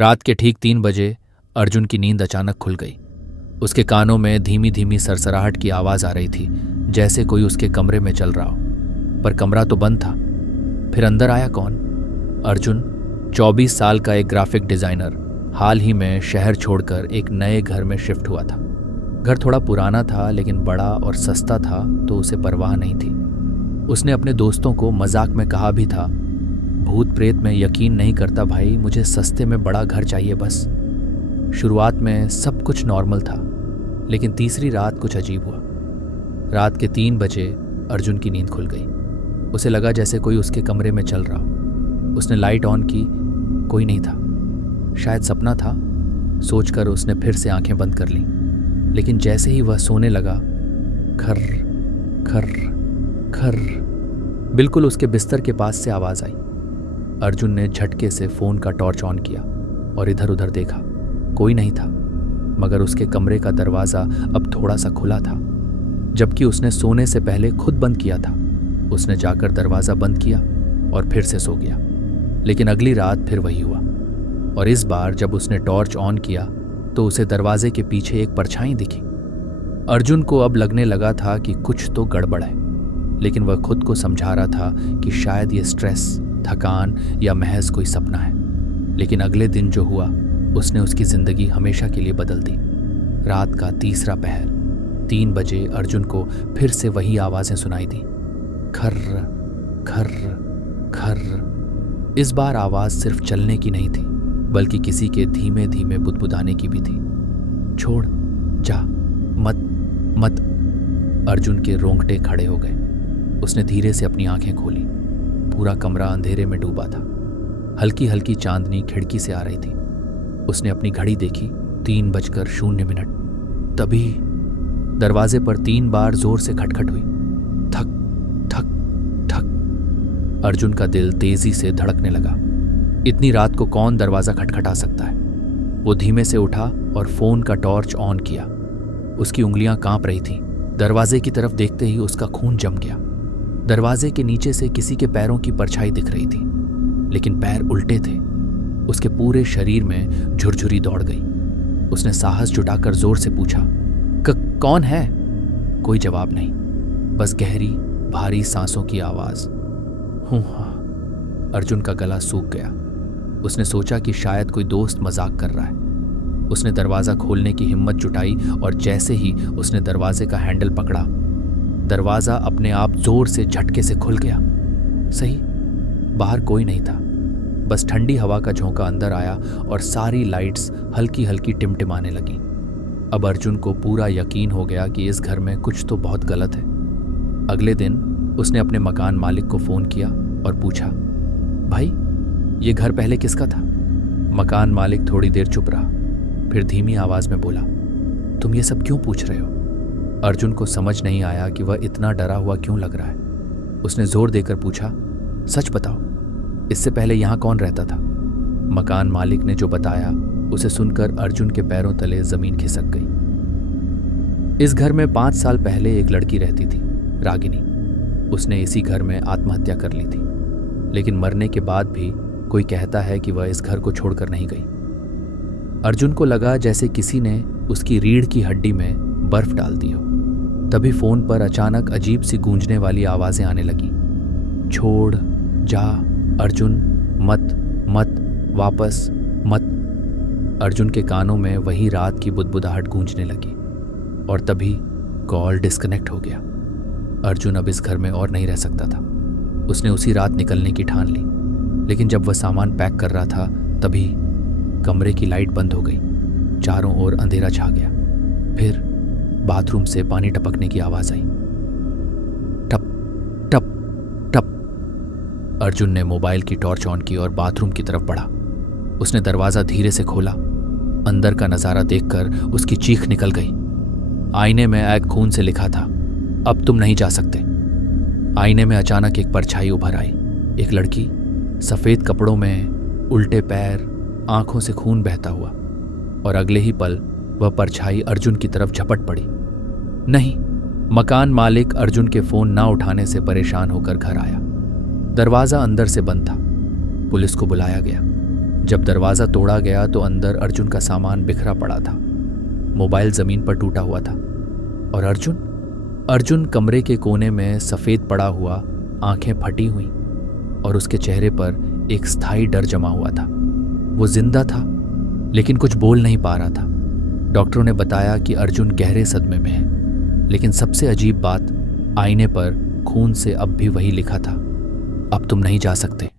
रात के ठीक 3 बजे अर्जुन की नींद अचानक खुल गई। उसके कानों में धीमी धीमी सरसराहट की आवाज़ आ रही थी, जैसे कोई उसके कमरे में चल रहा हो। पर कमरा तो बंद था। फिर अंदर आया कौन? अर्जुन, 24 साल का एक ग्राफिक डिज़ाइनर, हाल ही में शहर छोड़कर एक नए घर में शिफ्ट हुआ था। घर थोड़ा पुराना था, लेकिन बड़ा और सस्ता था, तो उसे परवाह नहीं थी। उसने अपने दोस्तों को मजाक में कहा भी था, भूत प्रेत में यकीन नहीं करता भाई, मुझे सस्ते में बड़ा घर चाहिए बस। शुरुआत में सब कुछ नॉर्मल था, लेकिन तीसरी रात कुछ अजीब हुआ। रात के 3 बजे अर्जुन की नींद खुल गई। उसे लगा जैसे कोई उसके कमरे में चल रहा हो। उसने लाइट ऑन की, कोई नहीं था। शायद सपना था, सोचकर उसने फिर से आंखें बंद कर लीं। लेकिन जैसे ही वह सोने लगा, खर खर खर, बिल्कुल उसके बिस्तर के पास से आवाज़ आई। अर्जुन ने झटके से फ़ोन का टॉर्च ऑन किया और इधर उधर देखा। कोई नहीं था, मगर उसके कमरे का दरवाज़ा अब थोड़ा सा खुला था, जबकि उसने सोने से पहले खुद बंद किया था। उसने जाकर दरवाज़ा बंद किया और फिर से सो गया। लेकिन अगली रात फिर वही हुआ, और इस बार जब उसने टॉर्च ऑन किया तो उसे दरवाजे के पीछे एक परछाई दिखी। अर्जुन को अब लगने लगा था कि कुछ तो गड़बड़ है, लेकिन वह खुद को समझा रहा था कि शायद ये स्ट्रेस, थकान या महज कोई सपना है। लेकिन अगले दिन जो हुआ, उसने उसकी ज़िंदगी हमेशा के लिए बदल दी। रात का तीसरा पहर, 3 बजे अर्जुन को फिर से वही आवाज़ें सुनाई दी, खर्र खर्र खर्र। इस बार आवाज़ सिर्फ चलने की नहीं थी, बल्कि किसी के धीमे धीमे बुदबुदाने की भी थी। छोड़, जा, मत मत। अर्जुन के रोंगटे खड़े हो गए। उसने धीरे से अपनी आंखें खोली। पूरा कमरा अंधेरे में डूबा था। हल्की हल्की चांदनी खिड़की से आ रही थी। उसने अपनी घड़ी देखी, 3:00 तभी दरवाजे पर 3 बार जोर से खटखट हुई। थक थक थक। अर्जुन का दिल तेजी से धड़कने लगा। इतनी रात को कौन दरवाजा खटखटा सकता है? वो धीमे से उठा और फोन का टॉर्च ऑन किया। उसकी उंगलियां कांप रही थीं। दरवाजे की तरफ देखते ही उसका खून जम गया। दरवाजे के नीचे से किसी के पैरों की परछाई दिख रही थी, लेकिन पैर उल्टे थे। उसके पूरे शरीर में झुरझुरी दौड़ गई। उसने साहस जुटाकर जोर से पूछा, कौन है? कोई जवाब नहीं, बस गहरी भारी सांसों की आवाज। अर्जुन का गला सूख गया। उसने सोचा कि शायद कोई दोस्त मजाक कर रहा है। उसने दरवाजा खोलने की हिम्मत जुटाई और जैसे ही उसने दरवाजे का हैंडल पकड़ा, दरवाजा अपने आप जोर से झटके से खुल गया। सही, बाहर कोई नहीं था, बस ठंडी हवा का झोंका अंदर आया और सारी लाइट्स हल्की हल्की टिमटिमाने लगी। अब अर्जुन को पूरा यकीन हो गया कि इस घर में कुछ तो बहुत गलत है। अगले दिन उसने अपने मकान मालिक को फ़ोन किया और पूछा, भाई ये घर पहले किसका था? मकान मालिक थोड़ी देर चुप रहा, फिर धीमी आवाज़ में बोला, तुम ये सब क्यों पूछ रहे हो? अर्जुन को समझ नहीं आया कि वह इतना डरा हुआ क्यों लग रहा है। उसने जोर देकर पूछा, सच बताओ, इससे पहले यहाँ कौन रहता था? मकान मालिक ने जो बताया उसे सुनकर अर्जुन के पैरों तले जमीन खिसक गई। इस घर में 5 साल पहले एक लड़की रहती थी, रागिनी। उसने इसी घर में आत्महत्या कर ली थी, लेकिन मरने के बाद भी कोई कहता है कि वह इस घर को छोड़कर नहीं गई। अर्जुन को लगा जैसे किसी ने उसकी रीढ़ की हड्डी में बर्फ डाल दी हो। तभी फोन पर अचानक अजीब सी गूंजने वाली आवाजें आने लगी, छोड़, जा, अर्जुन, मत मत, वापस मत। अर्जुन के कानों में वही रात की बुदबुदाहट गूंजने लगी और तभी कॉल डिस्कनेक्ट हो गया। अर्जुन अब इस घर में और नहीं रह सकता था। उसने उसी रात निकलने की ठान ली, लेकिन जब वह सामान पैक कर रहा था तभी कमरे की लाइट बंद हो गई। चारों ओर अंधेरा छा गया। फिर बाथरूम से पानी टपकने की आवाज आई, टप टप टप। अर्जुन ने मोबाइल की टॉर्च ऑन की और बाथरूम की तरफ बढ़ा। उसने दरवाजा धीरे से खोला। अंदर का नजारा देखकर उसकी चीख निकल गई। आईने में ऐग खून से लिखा था, अब तुम नहीं जा सकते। आईने में अचानक एक परछाई उभर आई। एक लड़की, सफेद कपड़ों में, उल्टे पैर, आंखों से खून बहता हुआ, और अगले ही पल वह परछाई अर्जुन की तरफ झपट पड़ी। नहीं, मकान मालिक अर्जुन के फोन ना उठाने से परेशान होकर घर आया। दरवाजा अंदर से बंद था। पुलिस को बुलाया गया। जब दरवाज़ा तोड़ा गया तो अंदर अर्जुन का सामान बिखरा पड़ा था। मोबाइल ज़मीन पर टूटा हुआ था और अर्जुन कमरे के कोने में सफ़ेद पड़ा हुआ, आंखें फटी हुई और उसके चेहरे पर एक स्थायी डर जमा हुआ था। वो जिंदा था लेकिन कुछ बोल नहीं पा रहा था। डॉक्टरों ने बताया कि अर्जुन गहरे सदमे में है, लेकिन सबसे अजीब बात, आईने पर खून से अब भी वही लिखा था, अब तुम नहीं जा सकते।